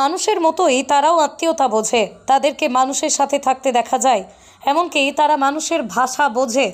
মানুষের মতোই তারাও আত্মীয়তা বোঝে, তাদেরকে মানুষের সাথে থাকতে দেখা যায়, এমনকি তারা মানুষের ভাষা বোঝে।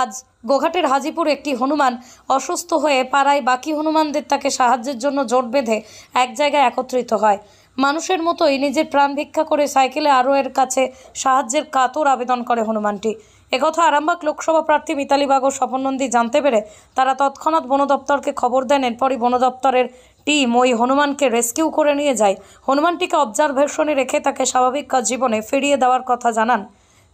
আজ গোঘাটের হাজিপুর একটি হনুমান অসুস্থ হয়ে পাড়ায় বাকি হনুমানদের তাকে সাহায্যের জন্য জোট বেঁধে এক জায়গায় একত্রিত হয়। মানুষের মতোই নিজের প্রাণ ভিক্ষা করে সাইকেলে আরোহের কাছে সাহায্যের কাতর আবেদন করে হনুমানটি। একথা আরামবাগ লোকসভা প্রার্থী মিতালি বাগ ও স্বপন নন্দী জানতে পেরে তারা তৎক্ষণাৎ বন দপ্তরকে খবর দেন। এরপরই বন দপ্তরের টিম ওই হনুমানকে রেস্কিউ করে নিয়ে যায়। হনুমানটিকে অবজারভেশনে রেখে তাকে স্বাভাবিক জীবনে ফিরিয়ে দেওয়ার কথা জানান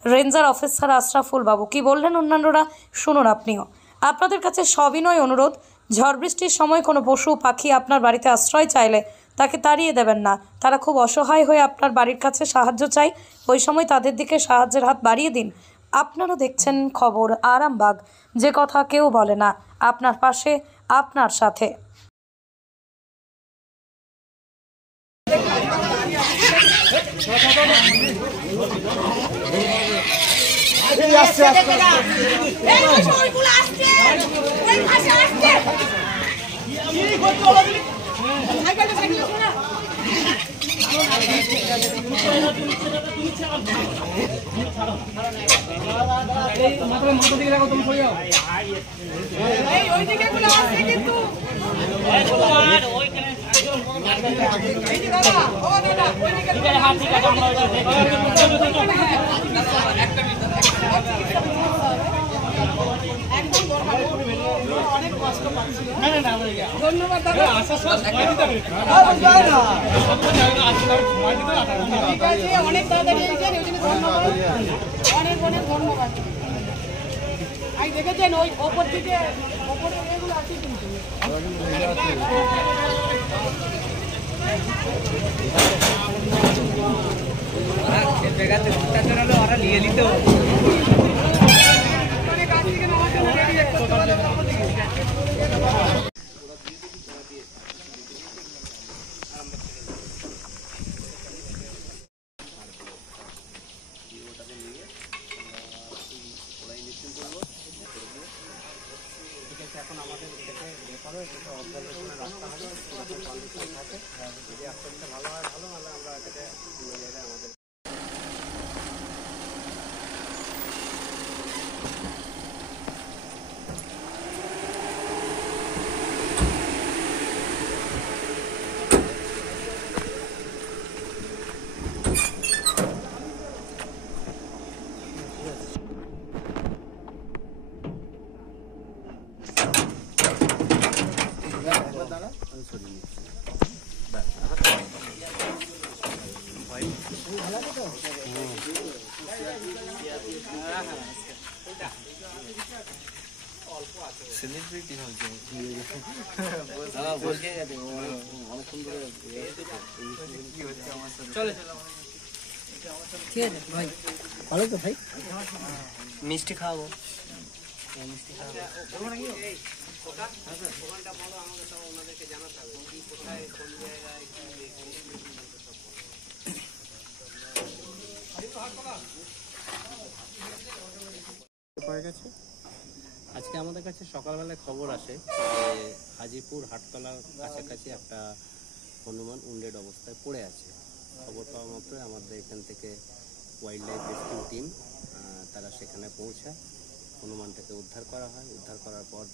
রেঞ্জার অফিসার আশরাফুল বাবু। কি বললেন অন্যান্যরা শুনুন আপনিও। আপনাদের কাছে সবিনয় অনুরোধ, ঝড় বৃষ্টির সময় কোনো পশু পাখি আপনার বাড়িতে আশ্রয় চাইলে তাকে তাড়িয়ে দেবেন না। তারা খুব অসহায় হয়ে আপনার বাড়ির কাছে সাহায্য চাই, ওই সময় তাদের দিকে সাহায্যের হাত বাড়িয়ে দিন। আপনারা দেখছেন খবর আরামবাগ, যে কথা কেউ বলে না, আপনার পাশে, আপনার সাথে। ধন্যবাদ দাদা। অনেক তাড়াতাড়ি এসেছেন, এই জন্য ধন্যবাদ, অনেক অনেক ধন্যবাদ। আই দেখেছেন ওই ওপর দিকে ওপরে এগুলো আছে কিন্তু ওরা নিয়ে নিত। অনেক কাছ থেকে নেওয়ার জন্য রেডি করতে পারে। এখন আমাদের থেকে করো, এটা অবজারভেশনের রাস্তা হবে, কন্ডিশন থাকে, যদি আস্তে আস্তে ভালো হয় ভালো, নাহলে আমরা এটাকে নিয়ে জায়গায় আমাদের সেলিব্রিটি হয়েছে অনেক সুন্দর। চলে ঠিক আছে ভাই, ভালো তো ভাই, মিষ্টি খাওয়াবো, মিষ্টি খাওয়াবো। ওনাদেরকে জানাতে হবে কি কোথায় কোন জায়গায় পাওয়া গেছে। আজকে আমাদের কাছে সকালবেলায় খবর আসে যে হাজিপুর হাটতলার কাছাকাছি একটা হনুমান উন্ডেড অবস্থায় পড়ে আছে। খবর পাওয়া মাত্রই আমাদের এখান থেকে ওয়াইল্ড লাইফ রেস্কিউ টিম তারা সেখানে পৌঁছায়, হনুমানটাকে উদ্ধার করা হয়। উদ্ধার করার পর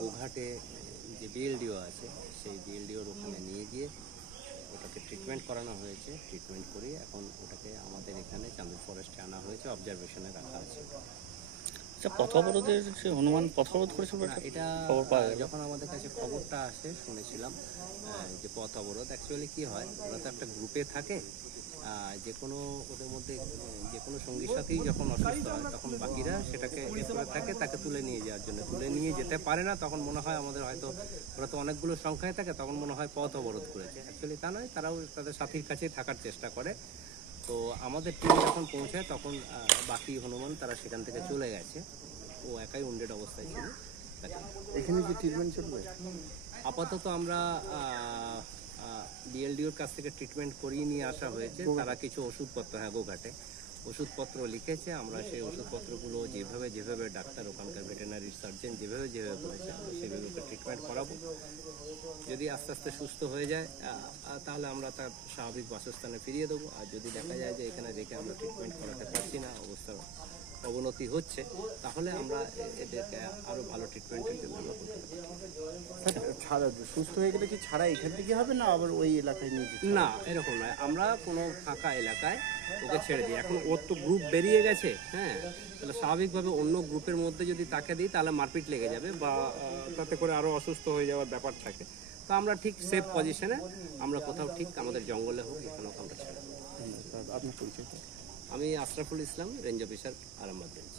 গোঘাটে যে বিএলডিও আছে সেই বিএলডিওর ওখানে নিয়ে গিয়ে ওটাকে ট্রিটমেন্ট করানো হয়েছে। ট্রিটমেন্ট করিয়ে এখন ওটাকে আমাদের এখানে চাঁদুর ফরেস্টে আনা হয়েছে, অবজারভেশনে রাখা আছে। আচ্ছা, পথ অবরোধের যে হনুমান পথ অবরোধ করেছিল এটা খবর পাওয়া গেল যখন আমাদের কাছে খবরটা আসে শুনেছিলাম যে পথ অবরোধ। অ্যাকচুয়ালি কী হয়, ওরা তো একটা গ্রুপে থাকে, যে কোনো ওদের মধ্যে যে কোনো সঙ্গীর সাথেই যখন অসুস্থ হয় তখন বাকিরা সেটাকে করে থাকে, তাকে তুলে নিয়ে যাওয়ার জন্য। তুলে নিয়ে যেতে পারে না, তখন মনে হয় আমাদের হয়তো ওরা তো অনেকগুলো সংখ্যায় থাকে, তখন মনে হয় পথ অবরোধ করেছে। অ্যাকচুয়ালি তা নয়, তারাও তাদের সাথীর কাছেই থাকার চেষ্টা করে। তো আমাদের টিম যখন পৌঁছায় তখন বাকি হনুমান তারা সেখান থেকে চলে গেছে। ও একাই উন্ডেড অবস্থায় ছিল। এখানে কি ট্রিটমেন্ট চলবে? আপাতত আমরা বিএলডিওর কাছ থেকে ট্রিটমেন্ট করিয়ে নিয়ে আসা হয়েছে। তারা কিছু ওষুধপত্র, হ্যাঁ গোঘাটে ওষুধপত্র লিখেছে, আমরা সেই ওষুধপত্রগুলো যেভাবে ডাক্তার ওখানকার ভেটেরিনারি সার্জন যেভাবে বলেছে আমরা সেভাবে ওকে ট্রিটমেন্ট করাবো। যদি আস্তে আস্তে সুস্থ হয়ে যায় তাহলে আমরা তার স্বাভাবিক বাসস্থানে ফিরিয়ে দেবো। আর যদি দেখা যায় যে এখানে রেখে আমরা ট্রিটমেন্ট করাতে পারছি না, অবস্থার অবনতি হচ্ছে, তাহলে আমরা এদেরকে আরও ভালো ট্রিটমেন্টের জন্য আমরা করতে পারি। স্যার ছাড়া সুস্থ হয়ে গেলে কি ছাড়া এখান থেকে হবে না আবার ওই এলাকায় নিয়ে যেতে হবে? না, এরকম নয়, আমরা কোনো ফাঁকা এলাকায় ওকে ছেড়ে দিই। এখন ওর তো গ্রুপ বেরিয়ে গেছে, হ্যাঁ, তাহলে স্বাভাবিকভাবে অন্য গ্রুপের মধ্যে যদি তাকে দিই তাহলে মারপিট লেগে যাবে বা তাতে করে আরও অসুস্থ হয়ে যাওয়ার ব্যাপার থাকে। তো আমরা ঠিক সেফ পজিশনে আমরা কোথাও ঠিক আমাদের জঙ্গলে হোক এখানেও আমরা ছেড়ে দেবো। আপনার পরিচয়? আমি Ashraful Islam, range officer, Arambagh range.